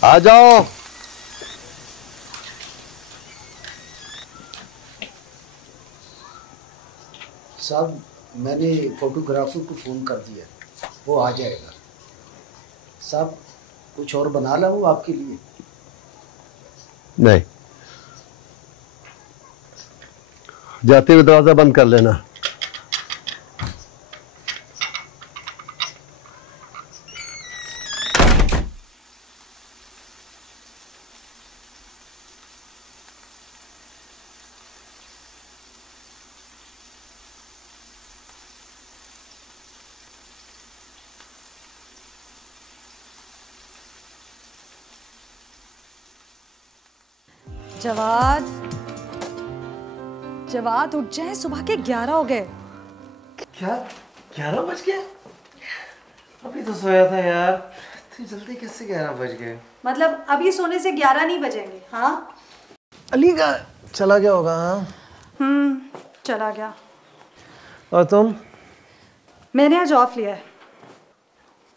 आ जाओ। साहब, मैंने फोटोग्राफर को फ़ोन कर दिया, वो आ जाएगा। साहब, कुछ और बना लाऊं आपके लिए? नहीं, जाते हुए दरवाजा बंद कर लेना। जवाद, जवाद उठ जाए, सुबह के 11 हो गए। क्या 11 बज गए? अभी तो सोया था यार। इतनी जल्दी कैसे 11 बज गए? मतलब अभी सोने से 11 नहीं बजेंगे? हाँ, अली का चला गया होगा। हाँ, चला गया। और तुम? मैंने आज ऑफ लिया है।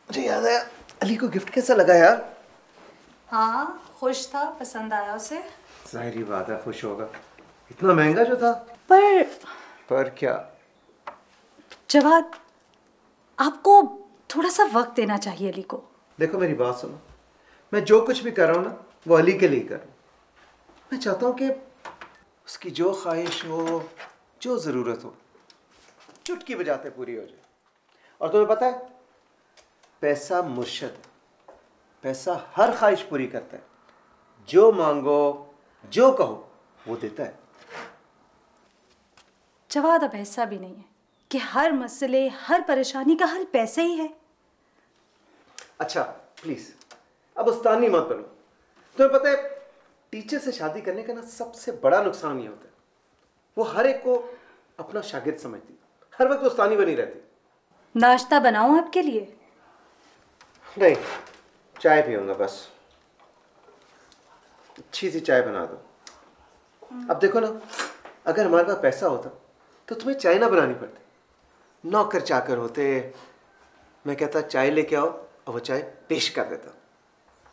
मुझे याद आया, अली को गिफ्ट कैसा लगा यार? हाँ, खुश था, पसंद आया उसे। जाहिर बात है खुश होगा, इतना महंगा जो था। पर क्या? जवाद, आपको थोड़ा सा वक्त देना चाहिए अली को। देखो मेरी बात सुनो, मैं जो कुछ भी कर रहा हूँ ना, वो अली के लिए कर रहा हूँ। मैं चाहता हूँ कि उसकी जो ख्वाहिश हो, जो ज़रूरत हो, चुटकी बजाते पूरी हो जाए। और तुम्हें पता है, पैसा मुर्शिद, पैसा हर ख्वाहिश पूरी करता है। जो मांगो, जो कहो, वो देता है। जवाद, अब ऐसा भी नहीं है कि हर मसले, हर परेशानी का हल पैसे ही है। अच्छा प्लीज, अब उस्तानी मत बनो। तुम्हें पता है, टीचर से शादी करने का ना सबसे बड़ा नुकसान ये होता है, वो हर एक को अपना शागिर्द समझती, हर वक्त उस्तानी बनी रहती। नाश्ता बनाऊं आपके लिए? नहीं, चाय पीऊंगा बस। अच्छी सी चाय बना दो। अब देखो ना, अगर हमारे पास पैसा होता तो तुम्हें चाय ना बनानी पड़ती, नौकर चाकर होते। मैं कहता चाय लेके आओ और वो चाय पेश कर देता,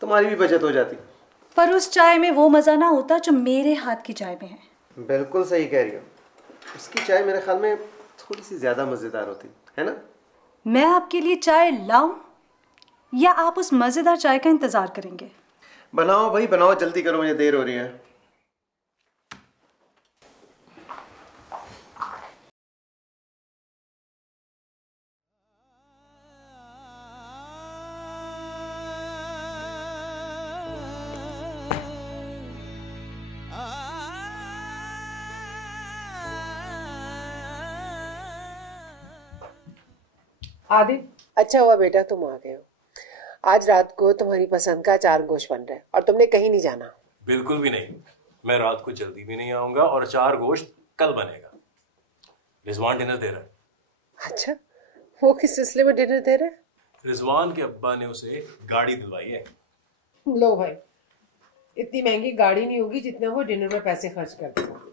तुम्हारी भी बचत हो जाती। पर उस चाय में वो मजा ना होता जो मेरे हाथ की चाय में है। बिल्कुल सही कह रही हो, उसकी चाय मेरे ख्याल में थोड़ी सी ज्यादा मजेदार होती है ना। मैं आपके लिए चाय लाऊं या आप उस मजेदार चाय का इंतजार करेंगे? बनाओ भाई बनाओ, जल्दी करो, मुझे देर हो रही है। आदिल, अच्छा हुआ बेटा तुम आ गए हो। आज रात को तुम्हारी पसंद का अचार गोश्त बन रहा है और तुमने कहीं नहीं जाना। बिल्कुल भी नहीं, मैं रात को जल्दी भी नहीं आऊंगा और अचार गोश्त कल बनेगा। रिजवान डिनर दे रहा है। अच्छा, वो किस सिलसिले में डिनर दे रहा है? रिजवान के अब्बा ने उसे गाड़ी दिलवाई है। लो भाई, इतनी महंगी गाड़ी नहीं होगी जितना वो डिनर में पैसे खर्च कर देगा।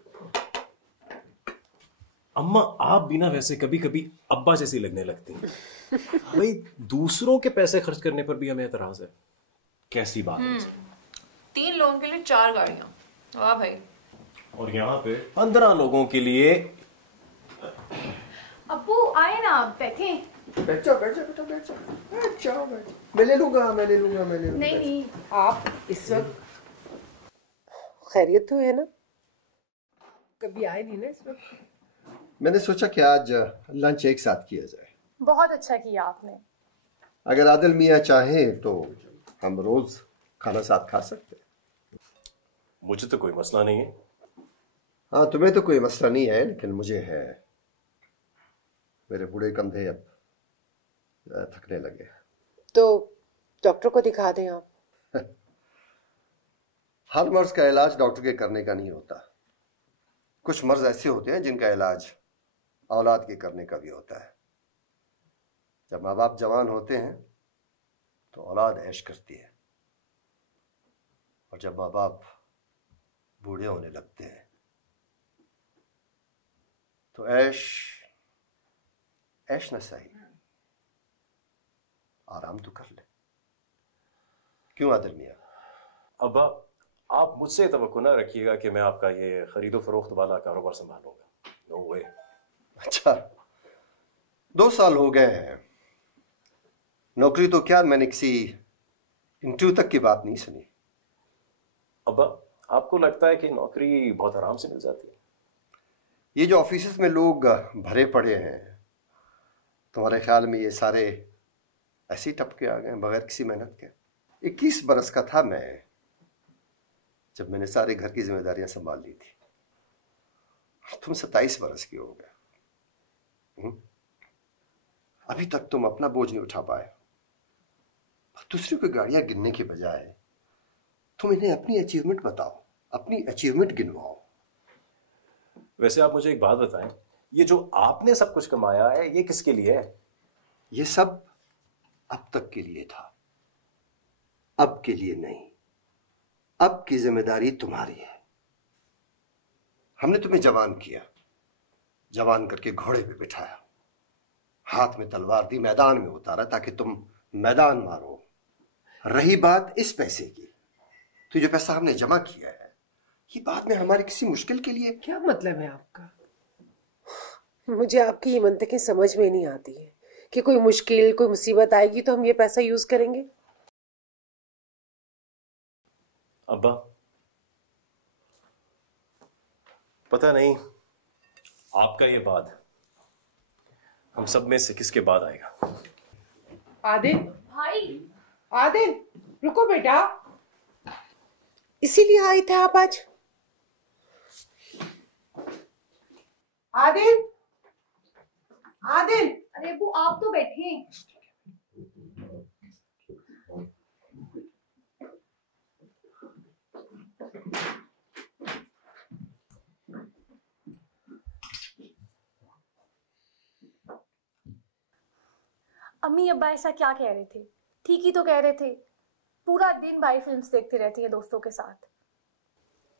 अम्मा, आप भी ना वैसे कभी कभी अब्बा जैसी लगने लगती हैं। भाई, दूसरों के पैसे खर्च करने पर भी हमें एतराज है, कैसी बात है? 3 लोगों के लिए 4 गाड़ियां, वाह भाई। और यहाँ पे 15 लोगों के लिए। अब्बू आए ना, बैठे। बैठ जाओ बैठ जाओ बेटा, बैठ जाओ बैठ जाओ बैठ जाओ। मैं ले लूंगा मैं ले लूंगा मैं ले लूंगा। नहीं नहीं, आप इस वक्त खैरियत तो है ना? कभी आए नहीं ना इस वक्त। मैंने सोचा कि आज लंच एक साथ किया जाए। बहुत अच्छा किया आपने। अगर आदिल मियाँ चाहे तो हम रोज खाना साथ खा सकते हैं। मुझे तो कोई मसला नहीं है। हाँ, तुम्हें तो कोई मसला नहीं है, लेकिन मुझे है। मेरे बूढ़े कंधे अब थकने लगे। तो डॉक्टर को दिखा दें आप। हर मर्ज का इलाज डॉक्टर के करने का नहीं होता। कुछ मर्ज ऐसे होते हैं जिनका इलाज औलाद के करने का भी होता है। जब माँ बाप जवान होते हैं तो औलाद ऐश करती है, और जब माँ बाप बूढ़े होने लगते हैं तो ऐश न सही, आराम तो कर ले। क्यों आदिल मियां? अब्बा, आप मुझसे तवक्को ना रखिएगा कि मैं आपका ये खरीदो फरोख्त वाला कारोबार संभालूंगा। नो वे। अच्छा, 2 साल हो गए हैं, नौकरी तो क्या, मैंने किसी इंटरव्यू तक की बात नहीं सुनी। अब्बा, आपको लगता है कि नौकरी बहुत आराम से मिल जाती है? ये जो ऑफिस में लोग भरे पड़े हैं, तुम्हारे ख्याल में ये सारे ऐसे ही टपके आ गए बगैर किसी मेहनत के? 21 बरस का था मैं जब मैंने सारे घर की जिम्मेदारियां संभाल ली थी। तुम 27 बरस की हो गए। अभी तक तुम अपना बोझ नहीं उठा पाए। दूसरों की गाड़ियां गिनने के बजाय तुम इन्हें अपनी अचीवमेंट बताओ, अपनी अचीवमेंट गिनवाओ। वैसे आप मुझे एक बात बताएं, ये जो आपने सब कुछ कमाया है ये किसके लिए है? ये सब अब तक के लिए था, अब के लिए नहीं। अब की जिम्मेदारी तुम्हारी है। हमने तुम्हें जवान किया, जवान करके घोड़े पे बिठाया, हाथ में तलवार दी, मैदान में उतारा ताकि तुम मैदान मारो। रही बात इस पैसे की, तो जो पैसा हमने जमा किया है ये बाद में हमारी किसी मुश्किल के लिए। क्या मतलब है आपका? मुझे आपकी ये मंतकें समझ में नहीं आती है कि कोई मुश्किल, कोई मुसीबत आएगी तो हम ये पैसा यूज करेंगे। अब्बा, पता नहीं आपका ये बाद हम सब में से किसके बाद आएगा। आदिल भाई, आदिल रुको बेटा, इसीलिए आए थे आप आज? आदिल, आदिल, अरे वो आप तो बैठे। अम्मी अब्बा ऐसा क्या कह रहे थे? ठीक ही तो कह रहे थे, पूरा दिन भाई फिल्म्स देखती रहती है दोस्तों के साथ।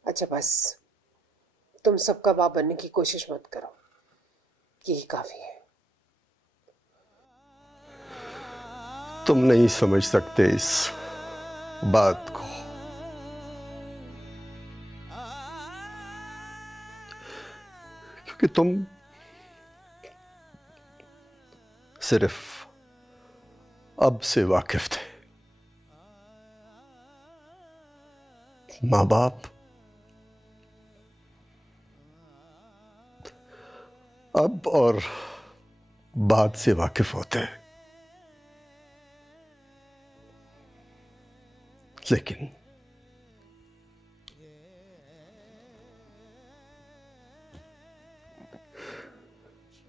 अच्छा बस, तुम सबका बाप बनने की कोशिश मत करो, यही काफी है। तुम नहीं समझ सकते इस बात को। क्योंकि तुम सिर्फ अब से वाकिफ थे। माँ बाप अब और बाद से वाकिफ होते हैं,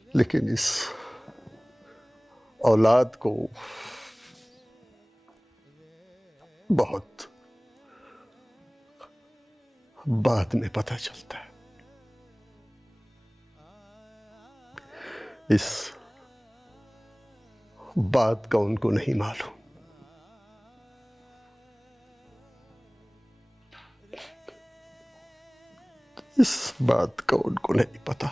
लेकिन इस औलाद को बहुत बाद में पता चलता है। इस बात का उनको नहीं मालूम। इस बात का उनको नहीं पता।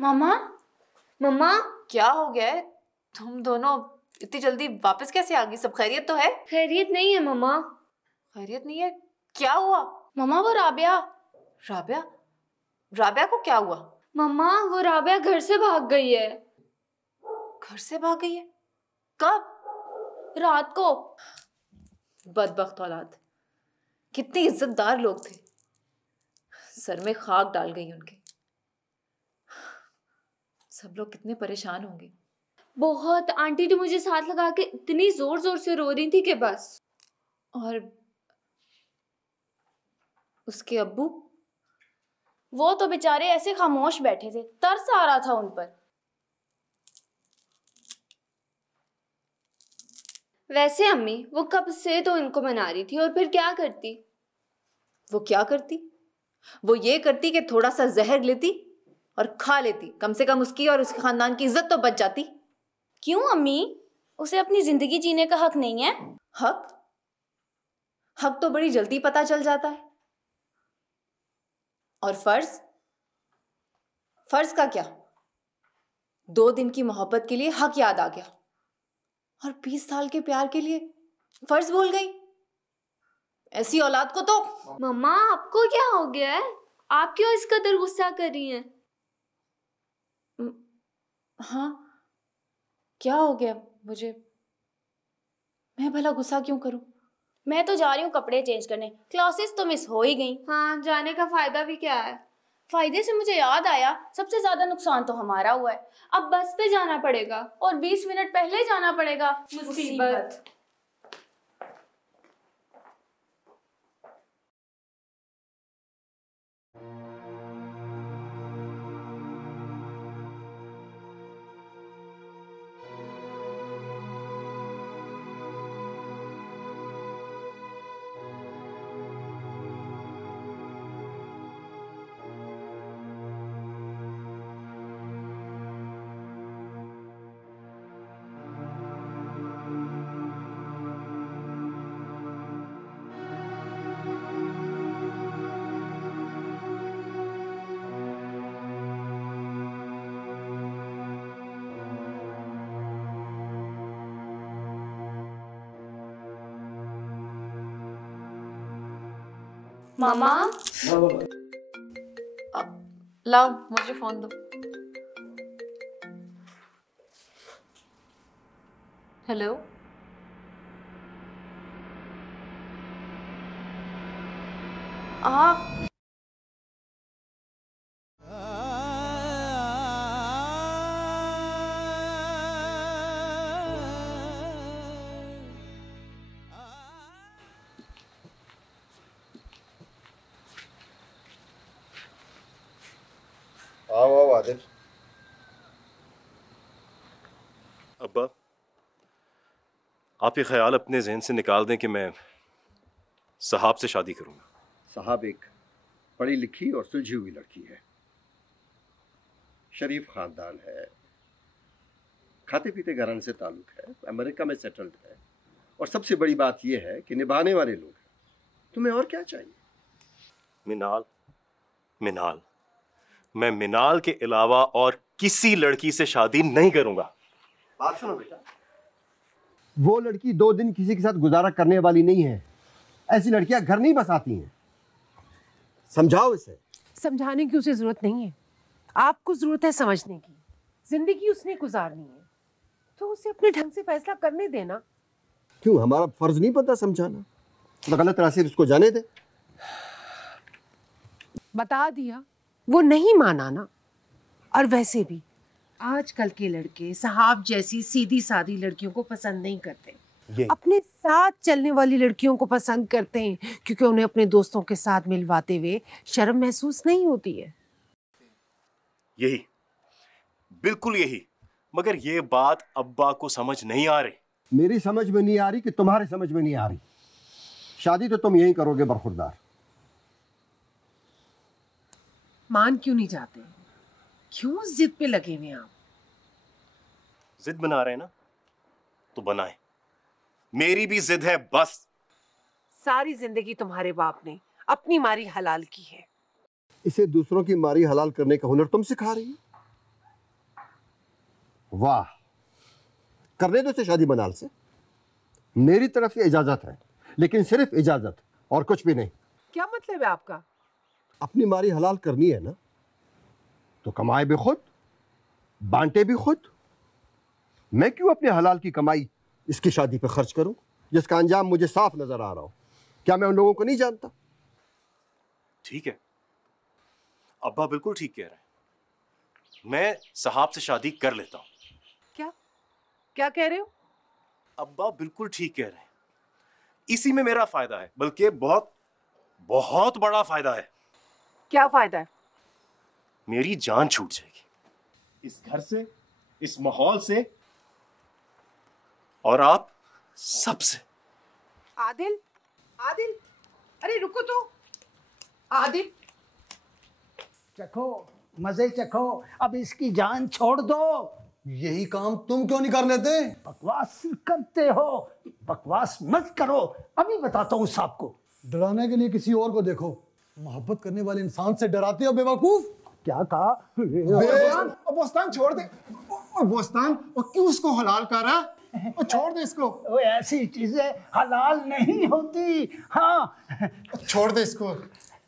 मामा, मम्मा, क्या हो गया है? तुम दोनों इतनी जल्दी वापस कैसे आ गई? सब खैरियत तो है? खैरियत नहीं है मम्मा। खैरियत नहीं है? क्या हुआ? मम्मा वो राबिया। राबिया? राबिया को क्या हुआ? मम्मा वो राबिया घर से भाग गई है। घर से भाग गई है? कब? रात को। बदबख्त औलाद, कितने इज्जतदार लोग थे, सर में खाक डाल गई उनके। सब लोग कितने परेशान होंगे। बहुत। आंटी तो मुझे साथ लगा के इतनी जोर जोर से रो रही थी कि बस। और उसके अब्बू? वो तो बेचारे ऐसे खामोश बैठे थे, तरस आ रहा था उन पर। वैसे अम्मी वो कब से तो इनको मना रही थी, और फिर क्या करती? वो क्या करती? वो ये करती कि थोड़ा सा जहर लेती और खा लेती। कम से कम उसकी और उसके खानदान की इज्जत तो बच जाती। क्यों अम्मी? उसे अपनी जिंदगी जीने का हक नहीं है? हक? हक तो बड़ी जल्दी पता चल जाता है। और फर्ज? फर्ज का क्या? 2 दिन की मोहब्बत के लिए हक याद आ गया, और 20 साल के प्यार के लिए फर्ज भूल गई। ऐसी औलाद को तो। मम्मा आपको क्या हो गया है? आप क्यों इस कदर गुस्सा कर रही हैं? हाँ, क्या हो गया मुझे? मैं भला गुस्सा क्यों करूं? मैं तो जा रही हूँ कपड़े चेंज करने, क्लासेस तो मिस हो ही गई। हाँ, जाने का फायदा भी क्या है? फायदे से मुझे याद आया, सबसे ज्यादा नुकसान तो हमारा हुआ है। अब बस पे जाना पड़ेगा और 20 मिनट पहले जाना पड़ेगा। मुसीबत। मामा लाओ मुझे फोन दो। हेलो, आप? आओ आओ आदिल। अब्बा, आप ये ख्याल अपने जहन से निकाल दें कि मैं साहब से शादी करूंगा। साहब एक पढ़ी लिखी और सुलझी हुई लड़की है, शरीफ खानदान है, खाते पीते घराने से ताल्लुक है, अमेरिका में सेटल्ड है, और सबसे बड़ी बात यह है कि निभाने वाले लोग हैं। तुम्हें और क्या चाहिए? मिनाल, मिनाल, मैं मिनाल के अलावा और किसी लड़की से शादी नहीं करूंगा। बात सुनो बेटा, वो लड़की 2 दिन किसी के साथ गुजारा करने वाली नहीं है। ऐसी लड़कियां घर नहीं बसाती हैं। समझाओ इसे। समझाने की उसे जरूरत नहीं है, आपको जरूरत है समझने की। जिंदगी उसने गुजारनी है तो उसे अपने ढंग से फैसला करने देना। क्यों, हमारा फर्ज नहीं पता समझाना? तो गलत रास्ते उसको जाने दे। बता दिया, वो नहीं माना ना। और वैसे भी आजकल के लड़के साहब जैसी सीधी सादी लड़कियों को पसंद नहीं करते, अपने साथ चलने वाली लड़कियों को पसंद करते हैं, क्योंकि उन्हें अपने दोस्तों के साथ मिलवाते हुए शर्म महसूस नहीं होती है। यही, बिल्कुल यही। मगर ये बात अब्बा को समझ नहीं आ रही। मेरी समझ में नहीं आ रही कि तुम्हारी समझ में नहीं आ रही। शादी तो तुम यही करोगे बरखुरदार। मान क्यों नहीं जाते? क्यों जिद पे लगे हुए आप? जिद बना रहे हैं ना, तो बनाए। मेरी भी जिद है बस। सारी जिंदगी तुम्हारे बाप ने अपनी मारी हलाल की है। इसे दूसरों की मारी हलाल करने का हुनर तुम सिखा रही हो? वाह, करने दो इसे शादी मनाल से। मेरी तरफ से इजाजत है, लेकिन सिर्फ इजाजत और कुछ भी नहीं। क्या मतलब है आपका? अपनी मारी हलाल करनी है ना, तो कमाए भी खुद, बांटे भी खुद। मैं क्यों अपने हलाल की कमाई इसकी शादी पे खर्च करूं, जिसका अंजाम मुझे साफ नजर आ रहा हो? क्या मैं उन लोगों को नहीं जानता? ठीक है, अब्बा बिल्कुल ठीक कह रहे हैं। मैं साहब से शादी कर लेता हूँ। क्या क्या कह रहे हो? अब्बा बिल्कुल ठीक कह रहे हैं, इसी में मेरा फायदा है, बल्कि बहुत बहुत बड़ा फायदा है। क्या फायदा है? मेरी जान छूट जाएगी इस घर से, इस माहौल से, और आप सबसे। आदिल, आदिल, अरे रुको तो। आदिल, चखो, मजे चखो, अब इसकी जान छोड़ दो। यही काम तुम क्यों नहीं कर लेते? बकवास करते हो, बकवास मत करो, अभी बताता हूँ साहब को। डराने के लिए किसी और को देखो, मोहब्बत करने वाले इंसान से डराते हो बेवकूफ। क्या कहा? बोस्तान छोड़ दे। बोस्तान, क्यों उसको हलाल कर रहा है? छोड़ दे इसको। वो ऐसी चीजें हलाल नहीं होती। हाँ, छोड़ दे इसको।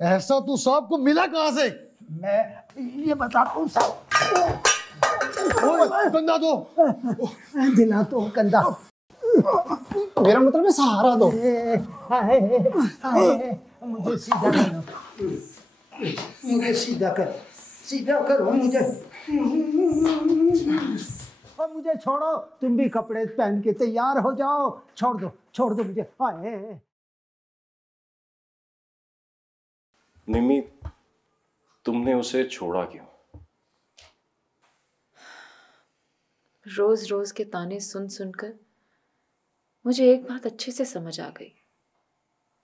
ऐसा तू साहब को मिला कहाँ से? मैं ये बताता हूँ साहब। कंधा दो। दिला तो कंधा। मेरा मतलब है सहारा दो। मुझे सीधा करो, मुझे सीधा कर, सीधा करो मुझे। और मुझे छोड़ो, तुम भी कपड़े पहन के तैयार हो जाओ। छोड़ दो मुझे। निम्मी, तुमने उसे छोड़ा क्यों? रोज रोज के ताने सुन सुनकर मुझे एक बात अच्छे से समझ आ गई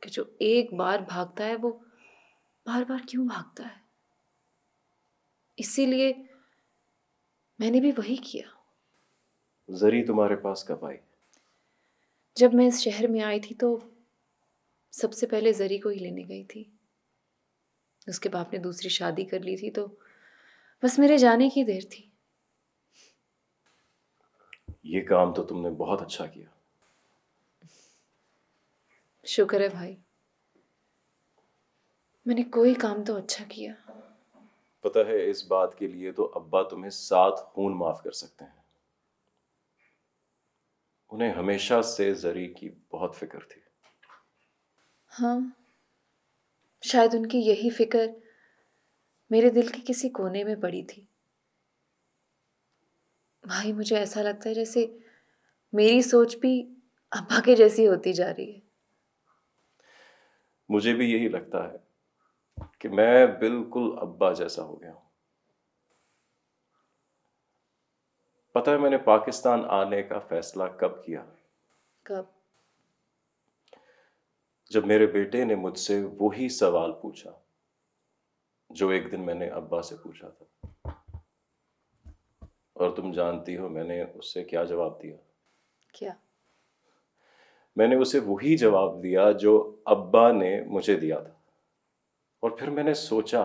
कि जो एक बार भागता है वो बार बार क्यों भागता है। इसीलिए मैंने भी वही किया। जरी तुम्हारे पास कब आई? जब मैं इस शहर में आई थी तो सबसे पहले जरी को ही लेने गई थी। उसके बाप ने दूसरी शादी कर ली थी तो बस मेरे जाने की देर थी। ये काम तो तुमने बहुत अच्छा किया। शुक्र है भाई, मैंने कोई काम तो अच्छा किया। पता है, इस बात के लिए तो अब्बा तुम्हें 7 खून माफ कर सकते हैं। उन्हें हमेशा से जरी की बहुत फिक्र थी। हाँ, शायद उनकी यही फिक्र मेरे दिल के किसी कोने में पड़ी थी। भाई, मुझे ऐसा लगता है जैसे मेरी सोच भी अब्बा के जैसी होती जा रही है। मुझे भी यही लगता है कि मैं बिल्कुल अब्बा जैसा हो गया हूं। पता है मैंने पाकिस्तान आने का फैसला कब किया? कब? जब मेरे बेटे ने मुझसे वही सवाल पूछा जो एक दिन मैंने अब्बा से पूछा था। और तुम जानती हो मैंने उससे क्या जवाब दिया? क्या? मैंने उसे वही जवाब दिया जो अब्बा ने मुझे दिया था। और फिर मैंने सोचा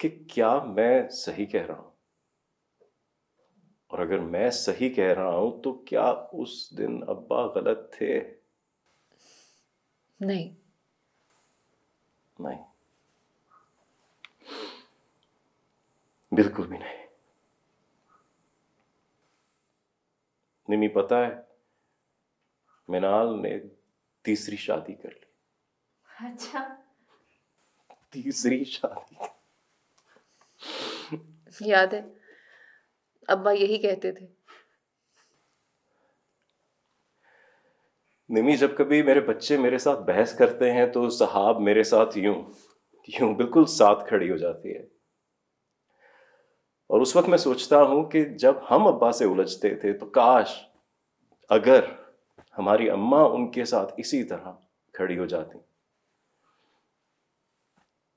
कि क्या मैं सही कह रहा हूं, और अगर मैं सही कह रहा हूं तो क्या उस दिन अब्बा गलत थे? नहीं। नहीं, बिल्कुल भी नहीं। निमी, पता है मिनाल ने तीसरी शादी कर ली। अच्छा? तीसरी शादी। याद है, अब्बा यही कहते थे। निमी, जब कभी मेरे बच्चे मेरे साथ बहस करते हैं तो साहब मेरे साथ यूं बिल्कुल साथ खड़ी हो जाती है। और उस वक्त मैं सोचता हूं कि जब हम अब्बा से उलझते थे तो काश अगर हमारी अम्मा उनके साथ इसी तरह खड़ी हो जाती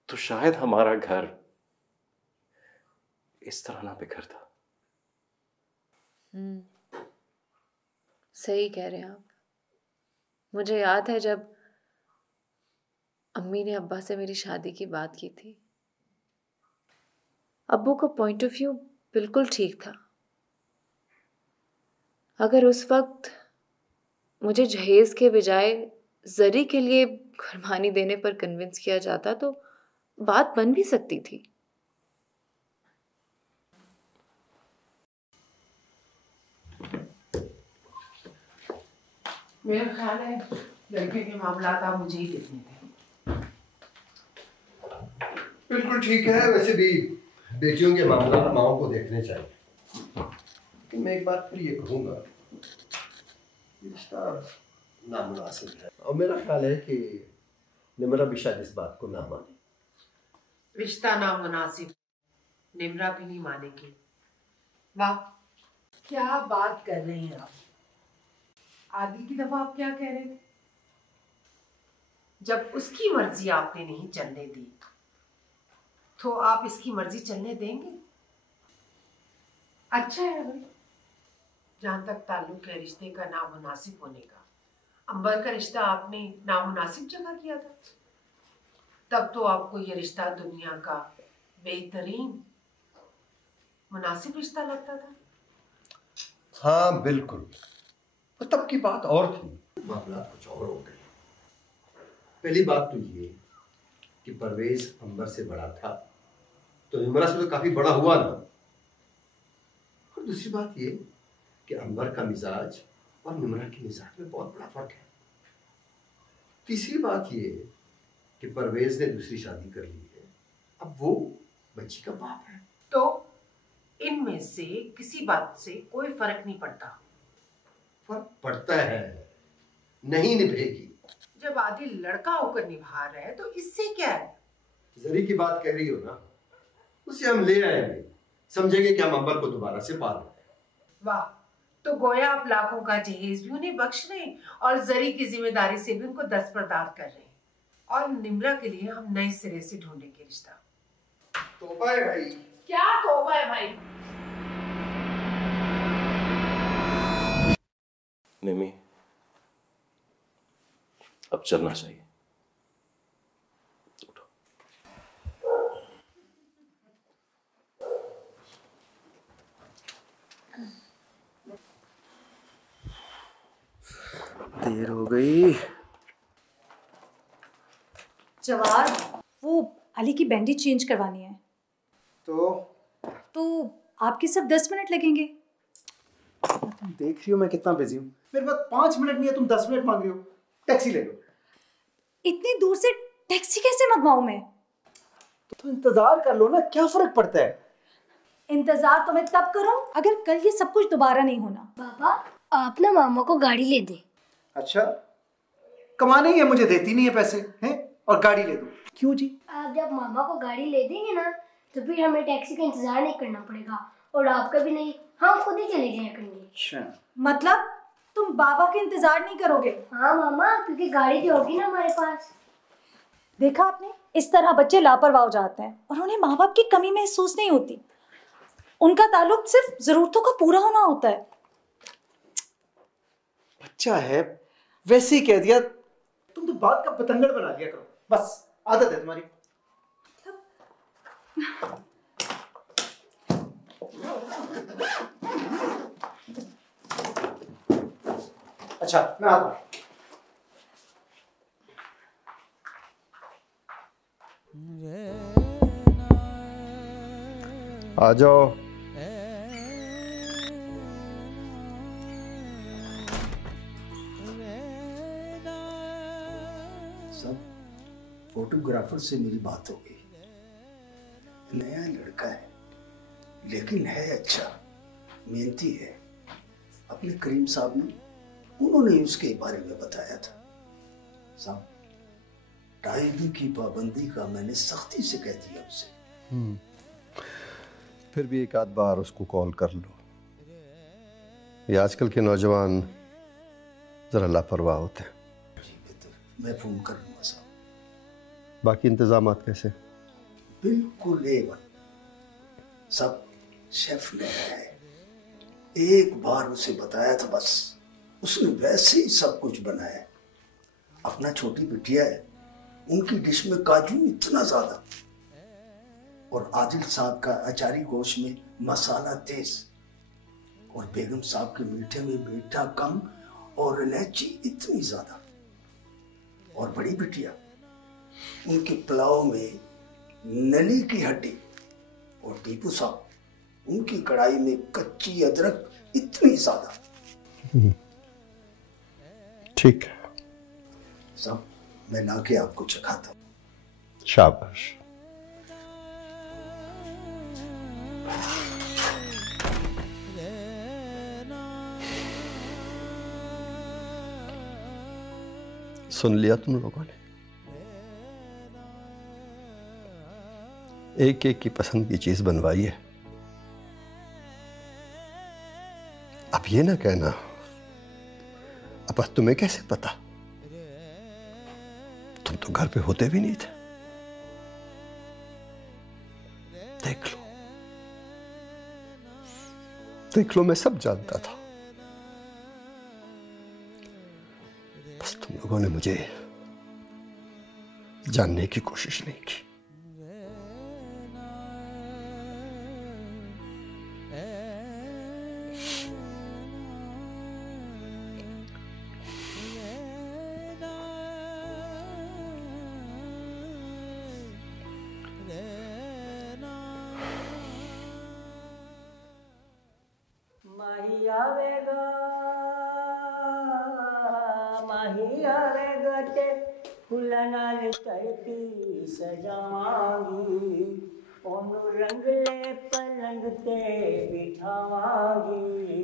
तो शायद हमारा घर इस तरह ना बिखरता। सही कह रहे हैं आप। मुझे याद है जब अम्मी ने अब्बा से मेरी शादी की बात की थी, अब्बू का पॉइंट ऑफ व्यू बिल्कुल ठीक था। अगर उस वक्त मुझे जहेज के बजाय जरी के लिए कुर्बानी देने पर कन्विंस किया जाता तो बात बन भी सकती थी। मेरा ख्याल है लड़के के मामला आप मुझे ही देखने थे। बिल्कुल ठीक है। वैसे भी बेटियों के मामला माओ को देखने चाहिए, लेकिन मैं एक बात फिर ये कहूँगा, रिश्ता नामुनासिब है और मेरा ख्याल है कि निम्रा भी शायद इस बात को ना माने। रिश्ता नामुनासिब, निम्रा भी नहीं मानेगी। वाह, क्या बात कर रही हैं आप। आदि की दफा आप क्या कह रहे थे? जब उसकी मर्जी आपने नहीं चलने दी तो आप इसकी मर्जी चलने देंगे? अच्छा है भाई। जहां तक ताल्लुक है रिश्ते का नामुनासिब होने का, अंबर का रिश्ता आपने नामुनासिब जगह किया था, तब तो आपको ये रिश्ता दुनिया का बेहतरीन मुनासिब रिश्ता लगता था। हाँ बिल्कुल, तो तब की बात और थी, मामला कुछ और हो गए। पहली बात तो ये कि परवेज अंबर से बड़ा था तो निम्रा से तो काफी बड़ा हुआ ना, और दूसरी बात ये कि अंबर का मिजाज और निम्रा के मिजाज में बहुत बड़ा फर्क है। तीसरी बात ये कि परवेज ने दूसरी शादी कर ली है, अब वो बच्ची का बाप है। तो इनमें से किसी बात से कोई फर्क नहीं पड़ता? फर्क पड़ता है, नहीं निभेगी। जब आदिल लड़का होकर निभा रहा है तो इससे क्या है? जरी की बात कह रही हो ना, उसे हम ले आएंगे, समझेंगे कि हम अंबर को दोबारा से पाल रहे हैं। वाह, तो गोया आप लाखों का जहेज भी उन्हें बख्श रहे हैं और जरी की जिम्मेदारी से भी उनको दस्तबरदार कर रहे हैं, और निम्रा के लिए हम नए सिरे से ढूंढेंगे रिश्ता। तौबा है भाई। क्या तौबा है भाई? निमी, अब चलना चाहिए। देर हो गई। जवाद, वो अली की बैंडेज चेंज करवानी है। तो आपके सिर्फ 10 मिनट लगेंगे। तुम देख रही हो मैं कितना बिजी हूँ, मेरे पास 5 मिनट नहीं है, तुम 10 मिनट मांग रही हो। टैक्सी ले लो। इतनी दूर से टैक्सी कैसे मंगवाऊं मैं? तो इंतजार कर लो ना, क्या फर्क पड़ता है? इंतजार तो मैं तब करूं अगर कल ये सब कुछ दोबारा नहीं होना। पापा, आप ना मामा को गाड़ी ले दे। अच्छा, कमाने ही है, मुझे देती नहीं है पैसे हैं, और गाड़ी ले दो। क्यों जी? आप जब मामा को गाड़ी ले देंगे ना तो फिर हमें टैक्सी का इंतजार नहीं करना पड़ेगा, और आपका भी नहीं, हम खुद ही चले जाया करेंगे। अच्छा, मतलब तुम बाबा के इंतजार नहीं करोगे? हाँ मामा, क्योंकि गाड़ी तो होगी ना हमारे पास। देखा आपने, इस तरह बच्चे लापरवाह हो जाते हैं और उन्हें माँ बाप की कमी महसूस नहीं होती। उनका ताल्लुक सिर्फ जरूरतों का पूरा होना होता है। बच्चा है, वैसे ही कह दिया। तुम तो बात का पतंगड़ बना दिया करो, बस आदत है तुम्हारी। अच्छा, मैं आता हूँ। आ जाओ। सब फोटोग्राफर से मेरी बात हो गई। नया लड़का है लेकिन है अच्छा, मेहनती है। अपने करीम साहब ने, उन्होंने उसके बारे में बताया था। साहब, टाइमिंग की पाबंदी का मैंने सख्ती से कह दिया उसे। फिर भी एक आध बार उसको कॉल कर लो। ये आजकल के नौजवान जरा लापरवाह होते हैं। जी बेहतर, मैं फोन कर लूंगा साहब। बाकी इंतजामात कैसे? बिल्कुल A1। सब शेफ ने है, एक बार उसे बताया था बस, उसने वैसे ही सब कुछ बनाया। अपना छोटी बिटिया है, उनकी डिश में काजू इतना ज्यादा, और आदिल साहब का अचारी गोश्त में मसाला तेज, और बेगम साहब के मीठे में मीठा कम और इलायची इतनी ज्यादा। और बड़ी बिटिया, उनके पुलाव में नली की हड्डी, और टीपू साहब, उनकी कढ़ाई में कच्ची अदरक इतनी ज्यादा। ठीक है साहब, मैं लाके आपको चखाता हूँ। शाबाश। सुन लिया तुम लोगों ने? एक एक की पसंद की चीज बनवाई है। अब ये ना कहना अब तुम्हें कैसे पता, तुम तो घर पे होते भी नहीं थे। देख लो मैं सब जानता था, बस तुम लोगों ने मुझे जानने की कोशिश नहीं की। फुल्लां नाल धरती सजावांगी, ओनू रंगले पलंग ते बिठावांगी,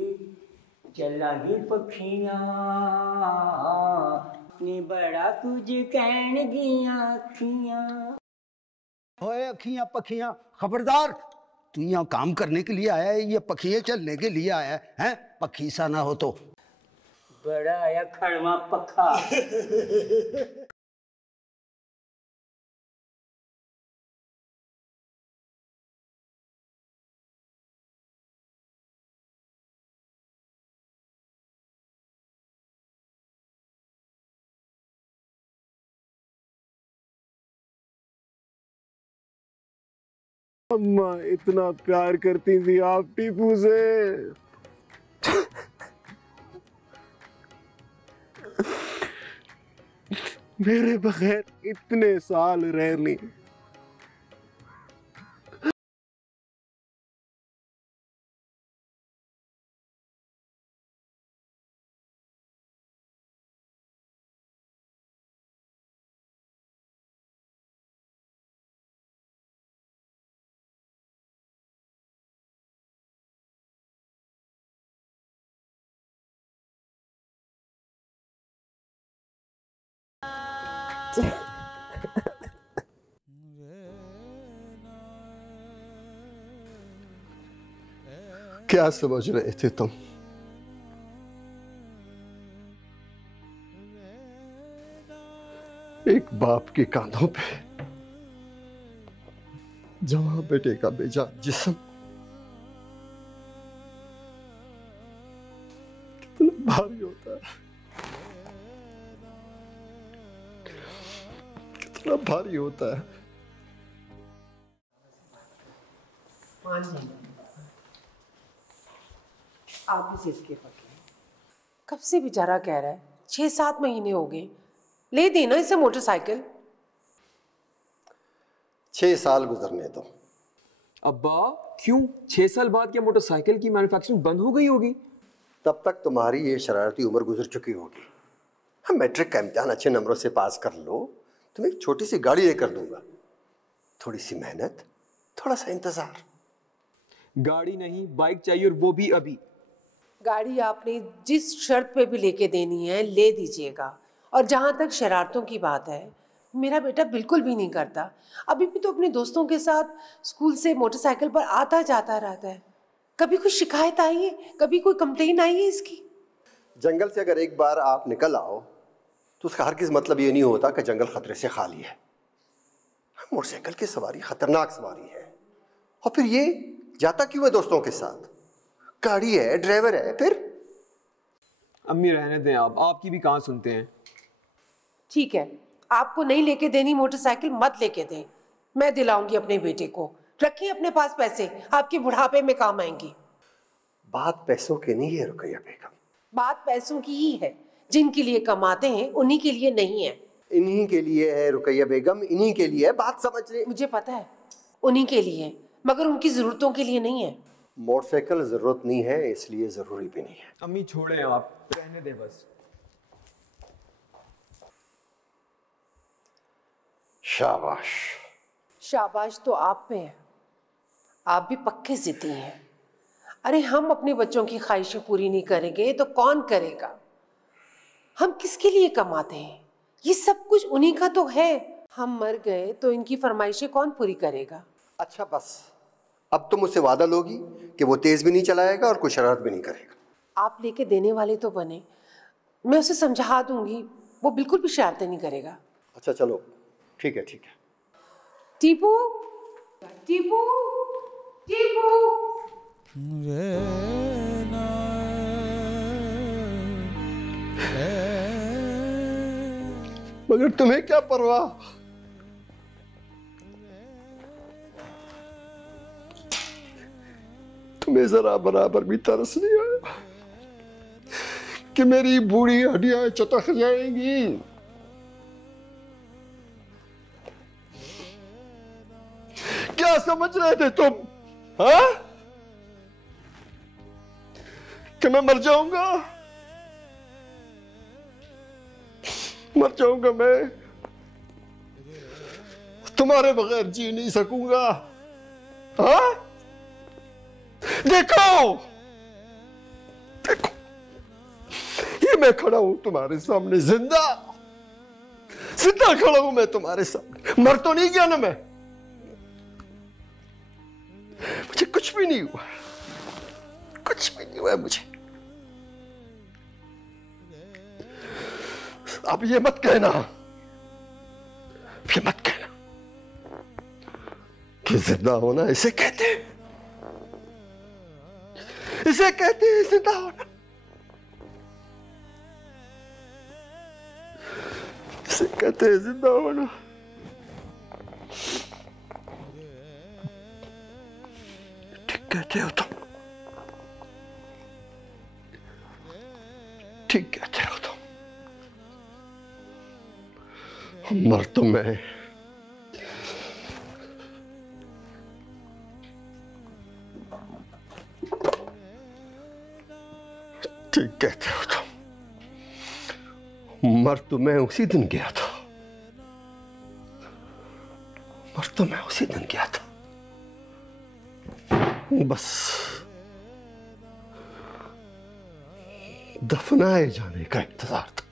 चलांगी पखियां नी बड़ा कुछ कहण गियां अखियां। ओए अखियां पखियां, खबरदार, तू यहाँ काम करने के लिए आया है, ये पखियां चलने के लिए आया है? हैं? पखी सा ना हो तो बड़ा आया खड़वा पखा। अम्मा इतना प्यार करती थी आप टीपू से। मेरे बगैर इतने साल रह ली। क्या समझ रहे थे तुम? एक बाप के कांधों पे जवां बेटे का बेजान जिस्म कितना भारी होता है, कितना भारी होता है। आप भी सिर्फ के पके। कब से बेचारा कह रहा है, 6-7 महीने हो गए, ले देना इसे मोटरसाइकिल। 6 साल गुजरने दो। अब्बा क्यों? 6 साल बाद क्या मोटरसाइकिल की मैन्युफैक्चरिंग बंद हो गई होगी? तब तक तुम्हारी ये शरारती उम्र गुजर चुकी होगी। हम मैट्रिक का इम्तिहान अच्छे नंबरों से पास कर लो, तुम्हें एक छोटी सी गाड़ी लेकर दूंगा। थोड़ी सी मेहनत, थोड़ा सा इंतजार। गाड़ी नहीं, बाइक चाहिए, और वो भी अभी। गाड़ी आपने जिस शर्त पे भी लेके देनी है ले दीजिएगा। और जहाँ तक शरारतों की बात है, मेरा बेटा बिल्कुल भी नहीं करता। अभी भी तो अपने दोस्तों के साथ स्कूल से मोटरसाइकिल पर आता जाता रहता है। कभी कोई शिकायत आई है, कभी कोई कंप्लेन आई है इसकी? जंगल से अगर एक बार आप निकल आओ तो उसका हरगिज़ मतलब ये नहीं होता कि जंगल खतरे से खाली है। मोटरसाइकिल की सवारी खतरनाक सवारी है। और फिर ये जाता क्यों है दोस्तों के साथ? गाड़ी है, ड्राइवर है। फिर अम्मी रहने दें, आप आपकी भी कहाँ सुनते हैं। ठीक है, आपको नहीं लेके देनी मोटरसाइकिल, मत लेके दें। मैं दिलाऊंगी अपने बेटे को। रखिए अपने पास पैसे, आपके बुढ़ापे में काम आएंगी। बात पैसों की नहीं है रुकैया बेगम। बात पैसों की ही है। जिनके लिए कमाते हैं उन्हीं के लिए नहीं है। इन्हीं के लिए है रुकैया बेगम, इन्हीं के लिए। बात समझ ले। मुझे पता है उन्हीं के लिए, मगर उनकी जरूरतों के लिए नहीं है। मोटरसाइकिल जरूरत नहीं है, इसलिए जरूरी भी नहीं है। अम्मी छोड़ें, आप रहने दें बस। शाबाश। शाबाश तो आप पे है, आप भी पक्के जिद्दी हैं। अरे हम अपने बच्चों की ख्वाहिशें पूरी नहीं करेंगे तो कौन करेगा? हम किसके लिए कमाते हैं? ये सब कुछ उन्हीं का तो है। हम मर गए तो इनकी फरमाइशें कौन पूरी करेगा? अच्छा बस, अब तुम मुझसे वादा लोगी कि वो तेज भी नहीं चलाएगा और कोई शरारत भी नहीं करेगा। आप लेके देने वाले तो बने, मैं उसे समझा दूंगी, वो बिल्कुल भी शरारतें नहीं करेगा। अच्छा चलो ठीक है ठीक है। टीपू, टीपू, टीपू। मगर तुम्हें क्या परवाह? तुम्हें जरा बराबर भी तरस नहीं आया कि मेरी बूढ़ी हड्डियां चटक जाएंगी? क्या समझ रहे थे तुम, हाँ? कि मैं मर जाऊंगा? मर जाऊंगा मैं, तुम्हारे बगैर जी नहीं सकूंगा, हाँ? देखो देखो, ये मैं खड़ा हूं तुम्हारे सामने, जिंदा जिंदा खड़ा हूं मैं तुम्हारे सामने। मर तो नहीं गया ना मैं? मुझे कुछ भी नहीं हुआ, कुछ भी नहीं हुआ मुझे। अब ये मत कहना, ये मत कहना कि जिंदा होना इसे कहते हैं, इसे कहते हैं जिंदा होना, इसे कहते हैं जिंदा होना। ठीक कहते हो तुम, ठीक कहते हो तुम। मर तो मैं, ठीक कहते हो तुम, मर तो मैं उसी दिन गया था, मर तो मैं उसी दिन गया था। बस दफनाए जाने का इंतजार था,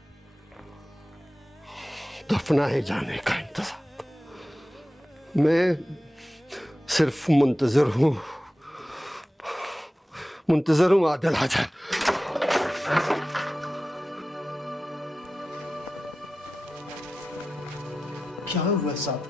दफनाए जाने का इंतजार। मैं सिर्फ मुंतजर हूं आदिल आ जाए। क्या हुआ साहब?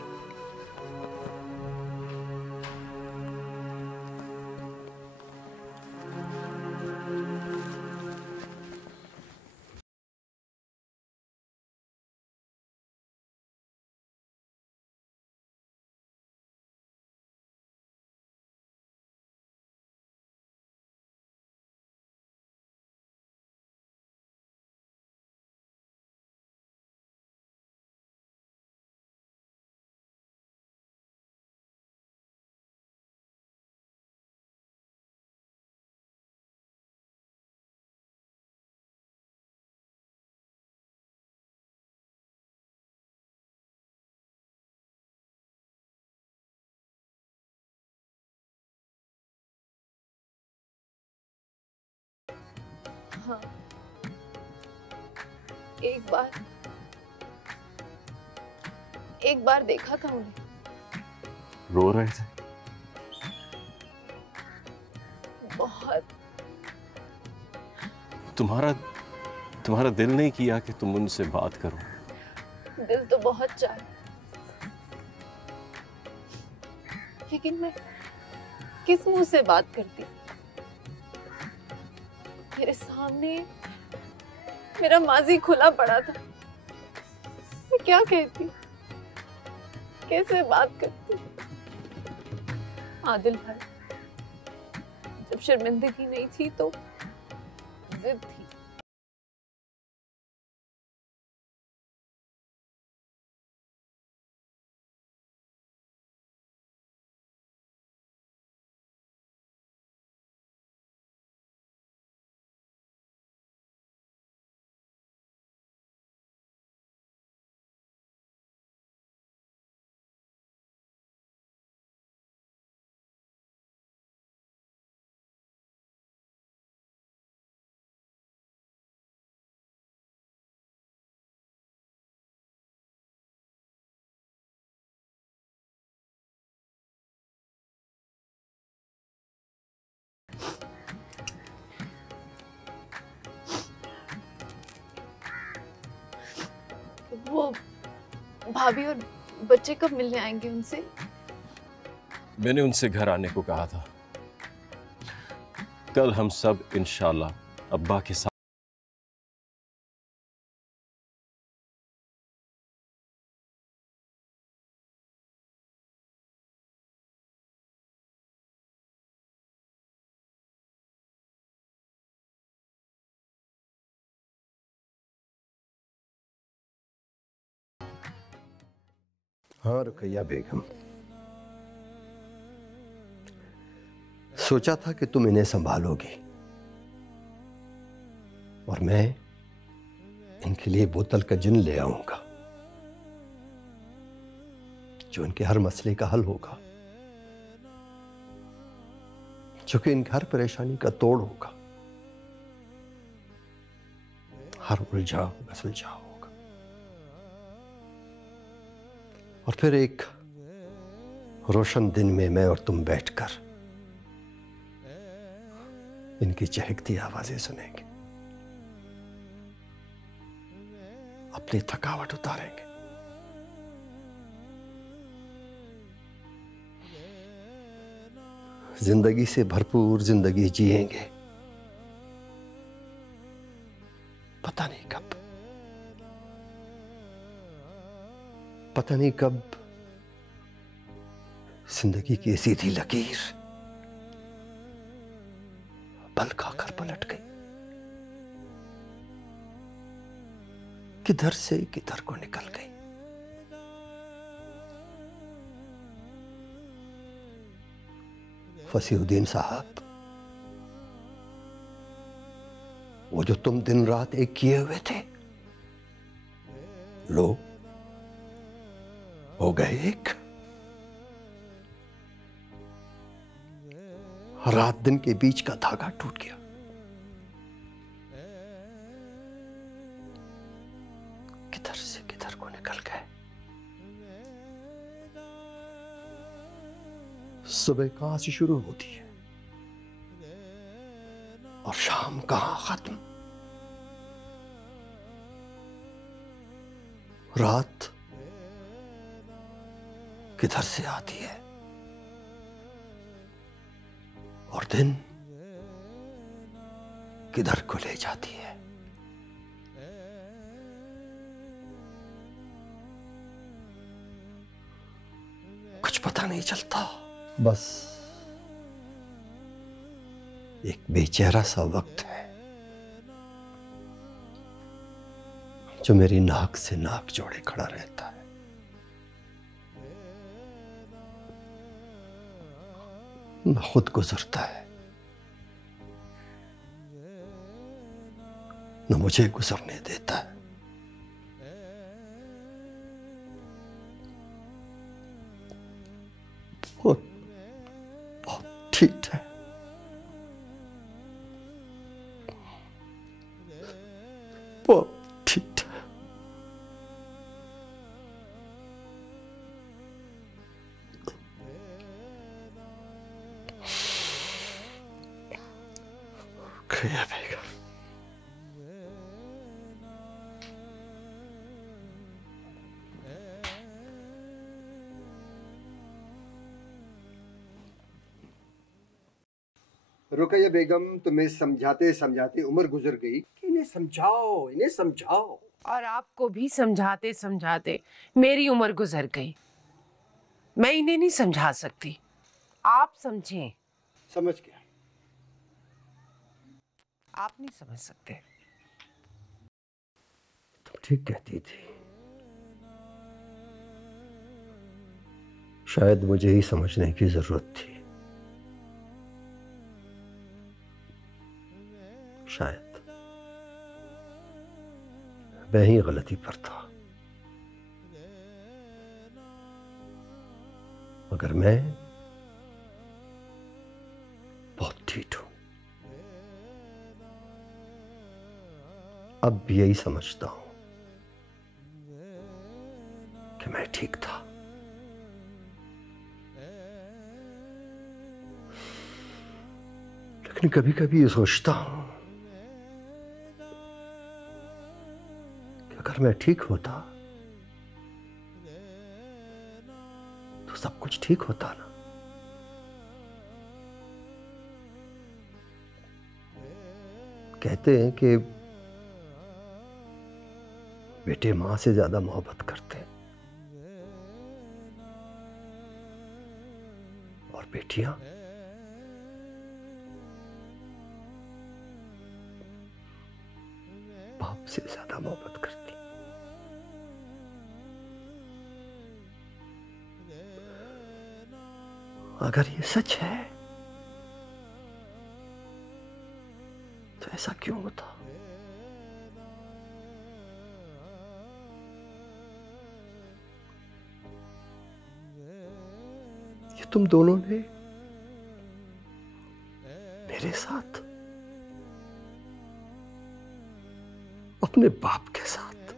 हाँ, एक बार देखा था उन्हें। रो रहे थे? बहुत। तुम्हारा दिल नहीं किया कि तुम उनसे बात करो? दिल तो बहुत चाहे, लेकिन मैं किस मुंह से बात करती? मेरे सामने मेरा माजी खुला पड़ा था, मैं क्या कहती, कैसे बात करती? आदिल भाई, जब शर्मिंदगी नहीं थी तो जिद थी। वो भाभी और बच्चे कब मिलने आएंगे उनसे? मैंने उनसे घर आने को कहा था। कल हम सब इंशाल्लाह अब्बा के साथ हाँ रुकैया बेगम, सोचा था कि तुम इन्हें संभालोगी और मैं इनके लिए बोतल का जिन ले आऊंगा जो इनके हर मसले का हल होगा, जो कि इनकी हर परेशानी का तोड़ होगा, हर उलझाव का सुलझाव होगा। और फिर एक रोशन दिन में मैं और तुम बैठकर इनकी चहकती आवाजें सुनेंगे, अपनी थकावट उतारेंगे। जिंदगी से भरपूर जिंदगी जिएंगे। पता नहीं कब, पता नहीं कब जिंदगी की सीधी लकीर पल खाकर पलट गई, किधर से किधर को निकल गई। फसीहुद्दीन साहब, वो जो तुम दिन रात एक किए हुए थे, लो हो गए एक। रात दिन के बीच का धागा टूट गया। किधर से किधर को निकल गए। सुबह कहां से शुरू होती है और शाम कहां खत्म। रात किधर से आती है और दिन किधर को ले जाती है। कुछ पता नहीं चलता। बस एक बेचैरा सा वक्त है जो मेरी नाक से नाक जोड़े खड़ा रहता है। न खुद गुजरता है, न मुझे गुजरने देता है। बहुत ठीक है। बहुत ठीक है। रुकैया बेगम, रुकैया बेगम, तुम्हें समझाते समझाते उम्र गुजर गई कि इन्हें समझाओ, इन्हें समझाओ। और आपको भी समझाते समझाते मेरी उम्र गुजर गई। मैं इन्हें नहीं समझा सकती, आप समझें। समझ गया। आप नहीं समझ सकते। तुम ठीक कहती थी। शायद मुझे ही समझने की जरूरत थी। शायद मैं ही गलती पर था। मगर मैं बहुत ठीक हूं। अब भी यही समझता हूं कि मैं ठीक था। लेकिन कभी कभी ये सोचता हूं कि अगर मैं ठीक होता ठीक होता ना। कहते हैं कि बेटे मां से ज्यादा मोहब्बत करते हैं और बेटियां बाप से ज्यादा मोहब्बत करती। अगर ये सच है तो ऐसा क्यों होता? ये तुम दोनों ने मेरे साथ, अपने बाप के साथ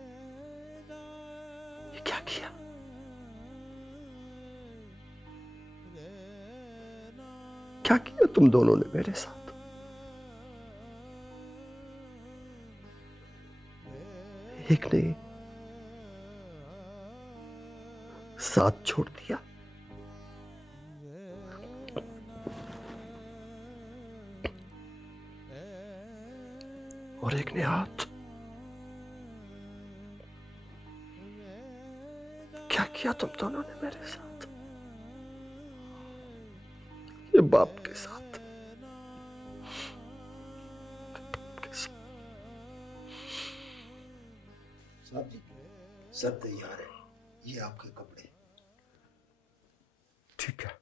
ये क्या किया? क्या किया तुम दोनों ने मेरे साथ? एक ने साथ छोड़ दिया, और एक ने हाथ। क्या किया तुम दोनों ने मेरे साथ? ये बाप के साथ। साहब जी, सब तैयार है, ये आपके कपड़े। ठीक है।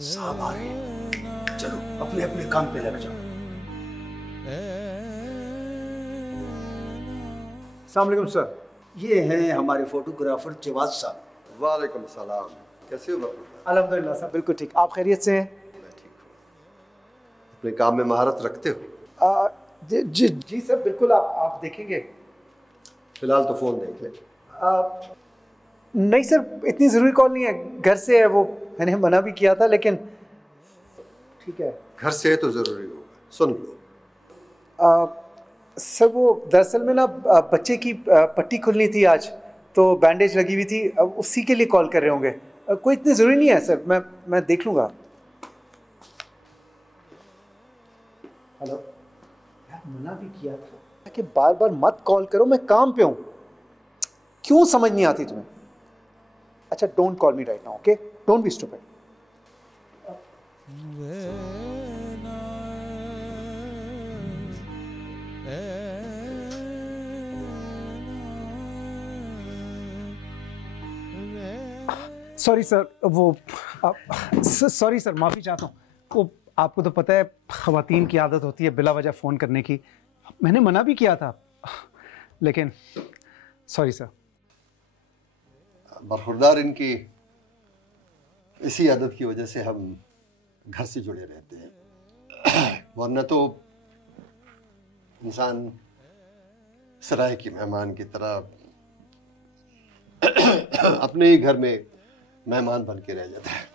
साहब आ रहे हैं, चलो अपने अपने काम पे लग जाओ। अस्सलाम वालेकुम सर। ये हैं हमारे फोटोग्राफर जवाद साहब। वालेकुम सलाम। कैसे हो बापू? अल्हम्दुलिल्लाह साहब, बिल्कुल ठीक। आप खैरियत से हैं? मैं ठीक हूँ। अपने काम में महारत रखते हो? जी सर, बिल्कुल। आप देखेंगे? फिलहाल तो फोन देख ले। नहीं सर, इतनी ज़रूरी कॉल नहीं है, घर से है। वो मैंने मना भी किया था, लेकिन ठीक है। घर से है तो ज़रूरी होगा, सुन लो। सर वो दरअसल में ना बच्चे की पट्टी खुलनी थी आज, तो बैंडेज लगी हुई थी, अब उसी के लिए कॉल कर रहे होंगे। कोई इतनी ज़रूरी नहीं है सर, मैं देख लूँगा। हेलो यार, मना भी किया था कि बार बार मत कॉल करो, मैं काम पे हूँ। क्यों समझ नहीं आती तुम्हें? अच्छा, don't call me right now, okay? Don't be stupid. Sorry sir, वो सॉरी सर, माफ़ी चाहता हूँ। वो आपको तो पता है ख़वातीन की आदत होती है बिला वजह फ़ोन करने की। मैंने मना भी किया था, लेकिन सॉरी सर। बरखुरदार इनकी इसी आदत की वजह से हम घर से जुड़े रहते हैं, वरना तो इंसान सराय की मेहमान की तरह अपने ही घर में मेहमान बन के रह जाता है।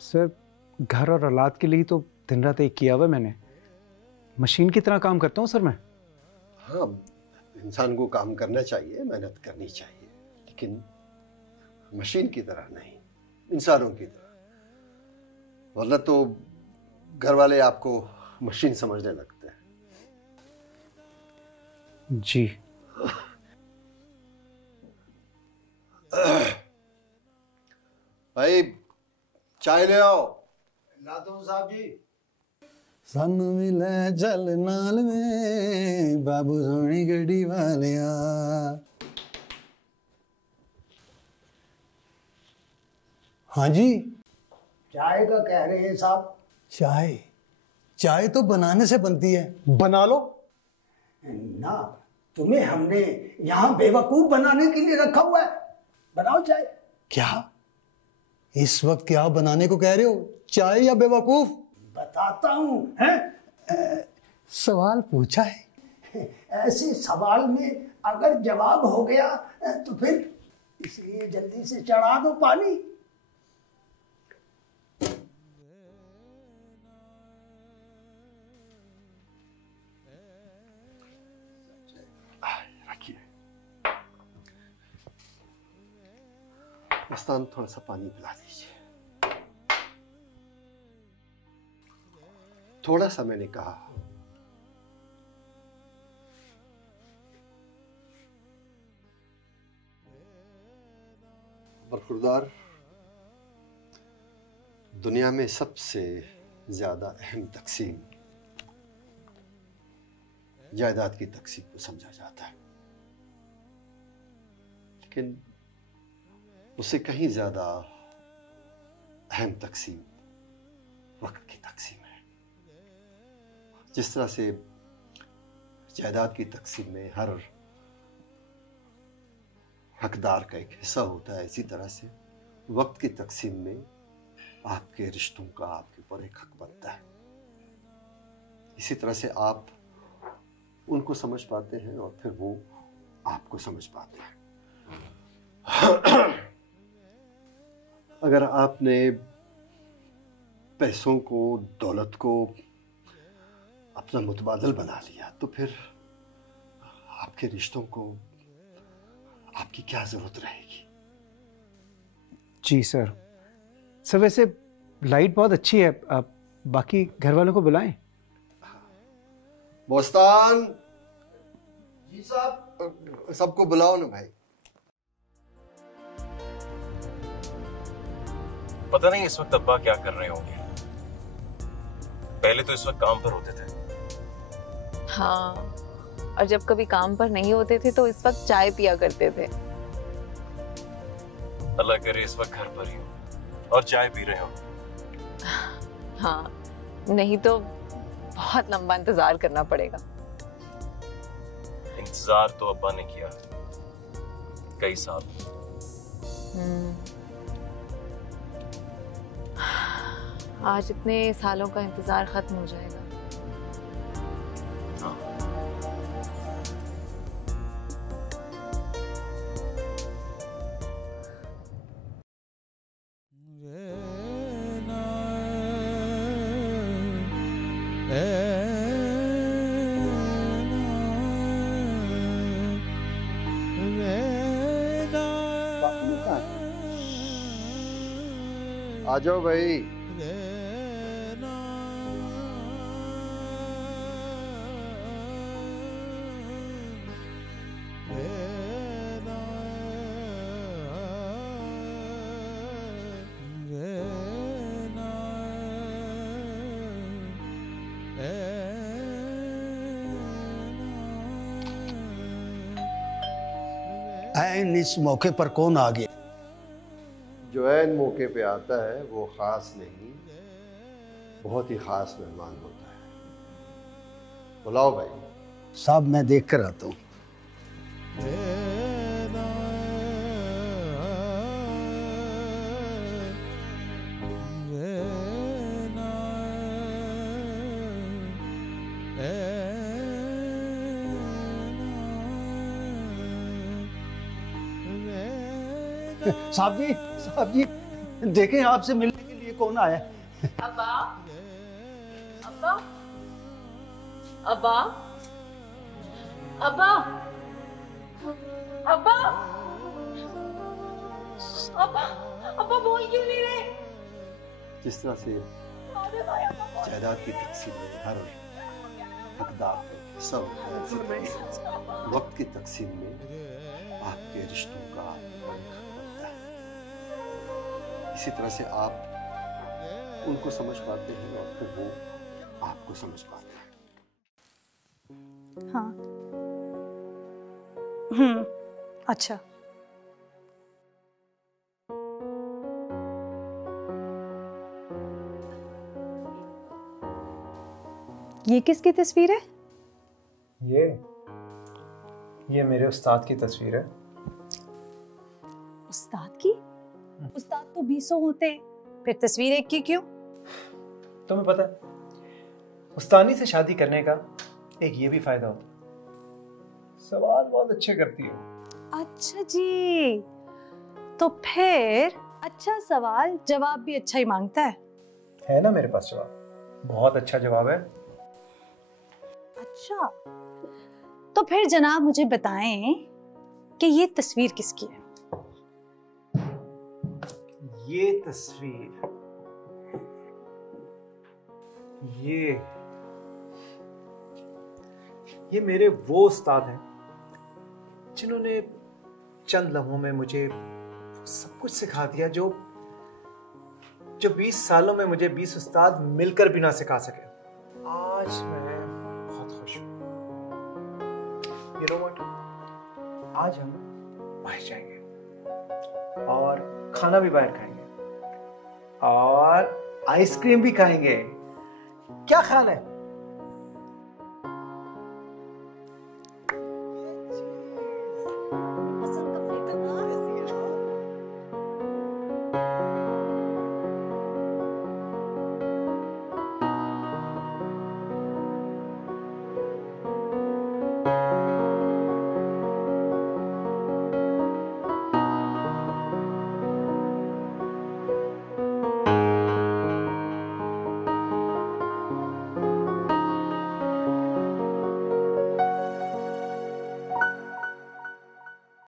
सर घर और औलाद के लिए तो दिन रात एक किया हुआ मैंने। मशीन की तरह काम करता हूँ सर मैं। हाँ, इंसान को काम करना चाहिए, मेहनत करनी चाहिए, लेकिन मशीन की तरह नहीं, इंसानों की तरह। वरना तो घर वाले आपको मशीन समझने लगते हैं। जी। भाई चाय ले आओ। लाता हूँ साहब जी। सानू मिले चल नाल में बाबू सोनी गड्डी वालिया। हाँ जी, चाय का कह रहे हैं साहब। चाय चाय तो बनाने से बनती है। बना लो ना, तुम्हें हमने यहाँ बेवकूफ बनाने के लिए रखा हुआ है। बनाओ चाय। क्या इस वक्त क्या बनाने को कह रहे हो, चाय या बेवकूफ? बताता हूँ। सवाल पूछा है, ऐसे सवाल में अगर जवाब हो गया तो फिर इसलिए जल्दी से चढ़ा दो पानी। मस्तान थोड़ा सा पानी पिला दीजिए। थोड़ा सा मैंने कहा। बरखुरदार, दुनिया में सबसे ज्यादा अहम तकसीम जायदाद की तकसीम को समझा जाता है, लेकिन उससे कहीं ज्यादा अहम तकसीम वक्त की तकसीम है। जिस तरह से जायदाद की तकसीम में हर हकदार का एक हिस्सा होता है, इसी तरह से वक्त की तकसीम में आपके रिश्तों का आपके ऊपर एक हक बनता है। इसी तरह से आप उनको समझ पाते हैं और फिर वो आपको समझ पाते हैं। अगर आपने पैसों को, दौलत को अपना मुतबादल बना लिया तो फिर आपके रिश्तों को आपकी क्या जरूरत रहेगी? जी सर। सर वैसे लाइट बहुत अच्छी है, आप बाकी घर वालों को बुलाएं। बोस्तान जी साहब, सबको बुलाओ ना भाई। पता नहीं इस वक्त अब्बा क्या कर रहे होंगे। पहले तो इस वक्त काम पर होते थे। हाँ, और जब कभी काम पर नहीं होते थे तो इस वक्त चाय पिया करते थे। अल्लाह करे इस वक्त घर पर ही हो और चाय पी रहे हो। हाँ, नहीं तो बहुत लंबा इंतजार करना पड़ेगा। इंतजार तो अब्बा ने किया कई साल। आज इतने सालों का इंतजार खत्म हो जाएगा। आ जाओ भाई। ऐन इस मौके पर कौन आ गया? जो ऐन मौके पे आता है वो खास नहीं, बहुत ही खास मेहमान होता है। बुलाओ भाई। साहब मैं देख कर आता हूँ। साहब जी देखें आपसे मिलने के लिए कौन आया है। अब्बा, अब्बा, अब्बा, अब्बा, अब्बा, अब्बा, अब्बा बोल क्यों नहीं रहे? जिस तरह से जायदाद की तकसीम में हर हकदार का सब वक्त की तकसीम में आपके रिश्तों का फर्क होता है। इसी तरह से आप उनको समझ पाते हैं और फिर वो आपको समझ पाते हैं। हाँ। अच्छा। ये किसकी तस्वीर है? ये मेरे उस्ताद की तस्वीर है। उस्ताद की? उस्ताद तो 20 होते, फिर तस्वीर एक की क्यों? तुम्हें पता है, उस्तानी से शादी करने का एक ये भी फायदा होता है, सवाल बहुत अच्छे करती है। अच्छा जी, तो फिर अच्छा सवाल जवाब भी अच्छा ही मांगता है ना मेरे पास जवाब, बहुत अच्छा जवाब है। अच्छा, तो फिर जनाब मुझे बताएं कि ये तस्वीर किसकी है? ये तस्वीर ये मेरे वो उस्ताद हैं जिन्होंने चंद लम्हों में मुझे सब कुछ सिखा दिया जो 20 सालों में मुझे 20 उस्ताद मिलकर भी ना सिखा सके। आज मैं बहुत खुश हूं। You know what? आज हम बाहर जाएंगे और खाना भी बाहर खाएंगे और आइसक्रीम भी खाएंगे। क्या ख्याल है?